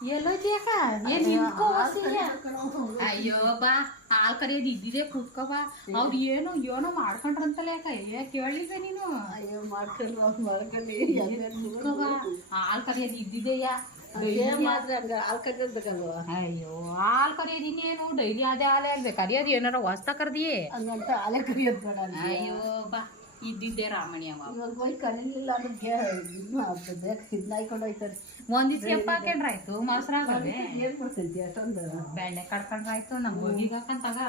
ಎಲ್ಲೋದ್ಯಾಕ ಏನ್ ನಿಂತ್ಕೋ ಅಯ್ಯೋ ಬಾ ಹಾಲ್ ಕರಿಯೋದು ಇದ್ದಿದೆ ಕೂತ್ಕೋ ಬಾ ಅವ್ರು ಏನೋ ಏನೋ ಮಾಡ್ಕೊಂಡ್ರಂತಲ್ಲ ಯಾಕ ಕೇಳಿದ್ದೆ ನೀನು ಅಯ್ಯೋ ಮಾಡ್ಕೊಂಡು ಕೂತ್ಕೋ ಬಾ ಹಾಲ್ ಕರಿಯೋದು ಇದ್ದಿದೆಯಾ ಹಾಲು ಕರಿಯೋದಲ್ವ ಅಯ್ಯೋ ಹಾಲ್ ಕರಿಯೋದು ಇನ್ನೇನು ಡೈಲಿ ಅದೇ ಹಾಲೇ ಅಲ್ವೇ ಕರಿಯೋದು ಏನಾರ ಹೊಸ್ತಾ ಕರ್ದಿಯೇ ಹಂಗಂತ ಹಾಲೆ ಕರಿಯೋದು ಬೇಡ ಅಯ್ಯೋ ಬಾ ಇದ್ದಿದ್ದೆ ರಾಮಣಿ ಅವ ಇವಾಗ ಹೋಗಿ ಕರೀಲಿಲ್ಲ ಅದಕ್ಕೆ ಇದನ್ನ ಹಾಕೊಂಡು ಹೋಯ್ತಾರೆ ಒಂದ್ ದಿವ್ಸ ಎಪ್ಪ ಹಾಕೊಂಡ್ರಾಯ್ತು ಮೊಸರಾಗವೆ ಏನ್ ಮಾಡ್ತಿದ್ಯ ಅಷ್ಟೊಂದು ಬೆಣ್ಣೆ ಕಡ್ಕೊಂಡ್ರಾಯ್ತು ನಮ್ಮ ಮಗಿಗೆ ಹಾಕಂತಾಗ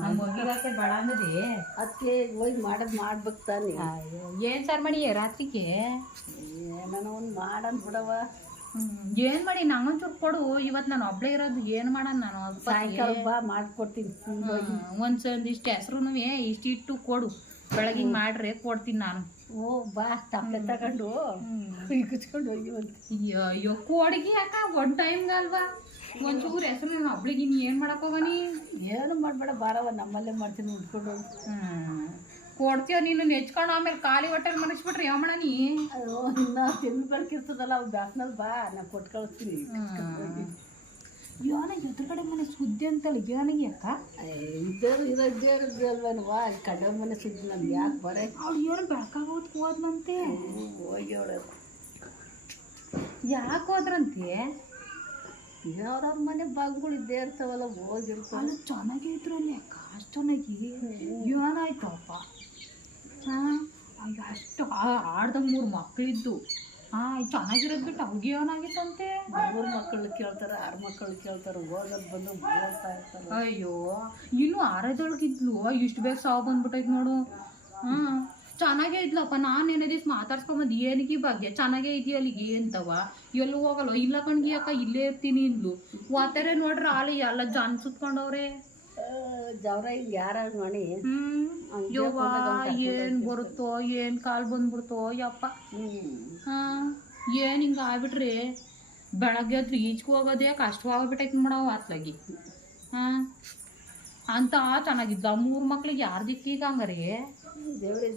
ನಮ್ಮ ಮಗಿಗೆ ಹಾಕಿ ಬೇಡ ಅಂದದಿ ಅದಕ್ಕೆ ಹೋಗಿ ಮಾಡ್ಬೇಕು ತಾನೆ ಅಯ್ಯೋ ಏನ್ ಸಾರ್ ಮಾಡಿ ರಾತ್ರಿಗೆ ಏನೋ ಒಂದು ಮಾಡನ್ ಬಿಡವ ಏನ್ ಮಾಡಿ ನಂಗೊಂಚೂರು ಕೊಡು ಇವತ್ತು ನಾನು ಒಬ್ಳೆ ಇರೋದು ಏನ್ ಮಾಡೋಣ ನಾನು ಸಾಯಂಕಾಲ ಬಾ ಮಾಡ್ಕೊಡ್ತೀನಿ ಒಂದಿಷ್ಟು ಹೆಸ್ರು ಇಷ್ಟಿಟ್ಟು ಕೊಡು ಬೆಳಗಿಂಗ್ ಮಾಡ್ರೆ ಕೊಡ್ತೀನಿ ನಾನು ಓ ಬಾ ತಪ್ಪೆ ತಗೊಂಡು ಕುಚ್ಕೊಂಡು ಹೋಗಿ ಅಯ್ಯೋ ಕೊಡ್ಗಿ ಯಾಕ ಒಂದ್ ಟೈಮ್ಗಲ್ವಾ ಒಂಚೂರು ಹೆಸರು ನಾನು ಒಬ್ಳಿಗೆ ಇನ್ನು ಏನ್ ಮಾಡಕ್ ಹೋಗನಿ ಏನು ಮಾಡ್ಬೇಡ ಬಾರವ ನಮ್ಮಲ್ಲೇ ಮಾಡ್ತೀನಿ ಉಂಟ್ಕೊಂಡು ಕೊಡ್ತೀಯ ನೀನು ನೆಚ್ಕೊಂಡು ಆಮೇಲೆ ಖಾಲಿ ಹೊಟ್ಟೆಲಿ ಮನಸ್ಬಿಟ್ರೆ ಯಾವಣ ನೀ ಅಯ್ಯೋ ಇನ್ನ ತಿನ್ಬೇಕಿರ್ತದಲ್ಲ ಅವ್ ಬ್ಯಾಸ್ನಲ್ಲಿ ಬಾ ನಾ ಕೊಟ್ಟು ಕಳಿಸ್ತೀನಿ ಯೋನ ಎದುರುಗಡೆ ಮನೆ ಸುದ್ದಿ ಅಂತಲ್ಲ ಯೋನಿಗೆ ಯಾಕ ಇದ್ದೇ ಇರೋದಲ್ವನವಾ ಕಡೆ ಮನೆ ಸುದ್ದಿ ನಮ್ಗೆ ಯಾಕೆ ಬರೇ ಅವ್ಳು ಏನು ಬೆಳಕಾಗೋದು ಹೋದ್ನಂತೆ ಹೋಗಿ ಯಾಕೆ ಹೋದ್ರಂತೆ ಯಾವ್ದಾರ ಮನೆ ಬಾಗ್ಗಳು ಇದ್ದೇ ಇರ್ತಾವಲ್ಲ ಹೋಗಿರ್ತಾವ ಅಲ್ಲ ಚೆನ್ನಾಗೇ ಇದ್ರಲ್ಲಿ ಯಾಕ ಅಷ್ಟು ಚೆನ್ನಾಗಿ ಏನಾಯ್ತಪ್ಪ ಹಾಂ ಅಷ್ಟು ಆಡ್ದಾಗ 3 ಮಕ್ಕಳಿದ್ದು ಹಾಂ ಚೆನ್ನಾಗಿರೋದು ಬಿಟ್ಟು ಅವ್ರಿಗೆ ಏನಾಗಿತ್ತಂತೆ 3 ಮಕ್ಕಳು ಕೇಳ್ತಾರೆ 6 ಮಕ್ಕಳು ಕೇಳ್ತಾರೆ ಹೋಗೋದು ಬಂದು ಓದ್ತಾ ಇರ್ತಾರೆ ಅಯ್ಯೋ ಇನ್ನು ಆರದೊಳಗಿದ್ಲು ಇಷ್ಟು ಬೇಗ ಸಾವು ಬಂದ್ಬಿಟ್ಟೈತೆ ನೋಡು ಹಾಂ ಚೆನ್ನಾಗೇ ಇದ್ಲಪ್ಪ ನಾನು ಏನೇ ದಿವ್ಸ ಮಾತಾಡ್ಸ್ಕೊಂಬಂದು ಏನಿಗೆ ಭಾಗ್ಯ ಚೆನ್ನಾಗೇ ಇದೆಯಲ್ಲಿಗೆ ಅಂತವ ಎಲ್ಲೂ ಹೋಗಲ್ಲ ಇಲ್ಲ ಕಣ್ಗಿ ಅಕ್ಕ ಇಲ್ಲೇ ಇರ್ತೀನಿ ಇದ್ಲು ವಾತಾರೆ ನೋಡ್ರಿ ಆಲಿ ಎಲ್ಲ ಜನ ಸುತ್ಕೊಂಡವ್ರೆ ಜವರ ಈಗ ಯಾರು ಮಾಡಿ ಯೋವ ಏನ್ ಬರುತ್ತೋ ಏನ್ ಕಾಲ್ ಬಂದ್ಬಿಡ್ತೋ ಯಪ್ಪ ಏನ್ ಹಿಂಗ ಆಗ್ಬಿಟ್ರಿ ಬೆಳಗ್ಗೆ ಹತ್ರ ಈಚ್ಗೆ ಹೋಗೋದೇ ಕಷ್ಟವಾಗ್ಬಿಟ್ಟೈತಿ ಮಾಡವ ಅತ್ಲಾಗಿ ಅಂತ ಚೆನ್ನಾಗಿದ್ದ 3 ಮಕ್ಳಿಗೆ ಯಾರು ದಿಕ್ಕೀಗ ಹಂಗಾರೆ ದೇವ್ರೇ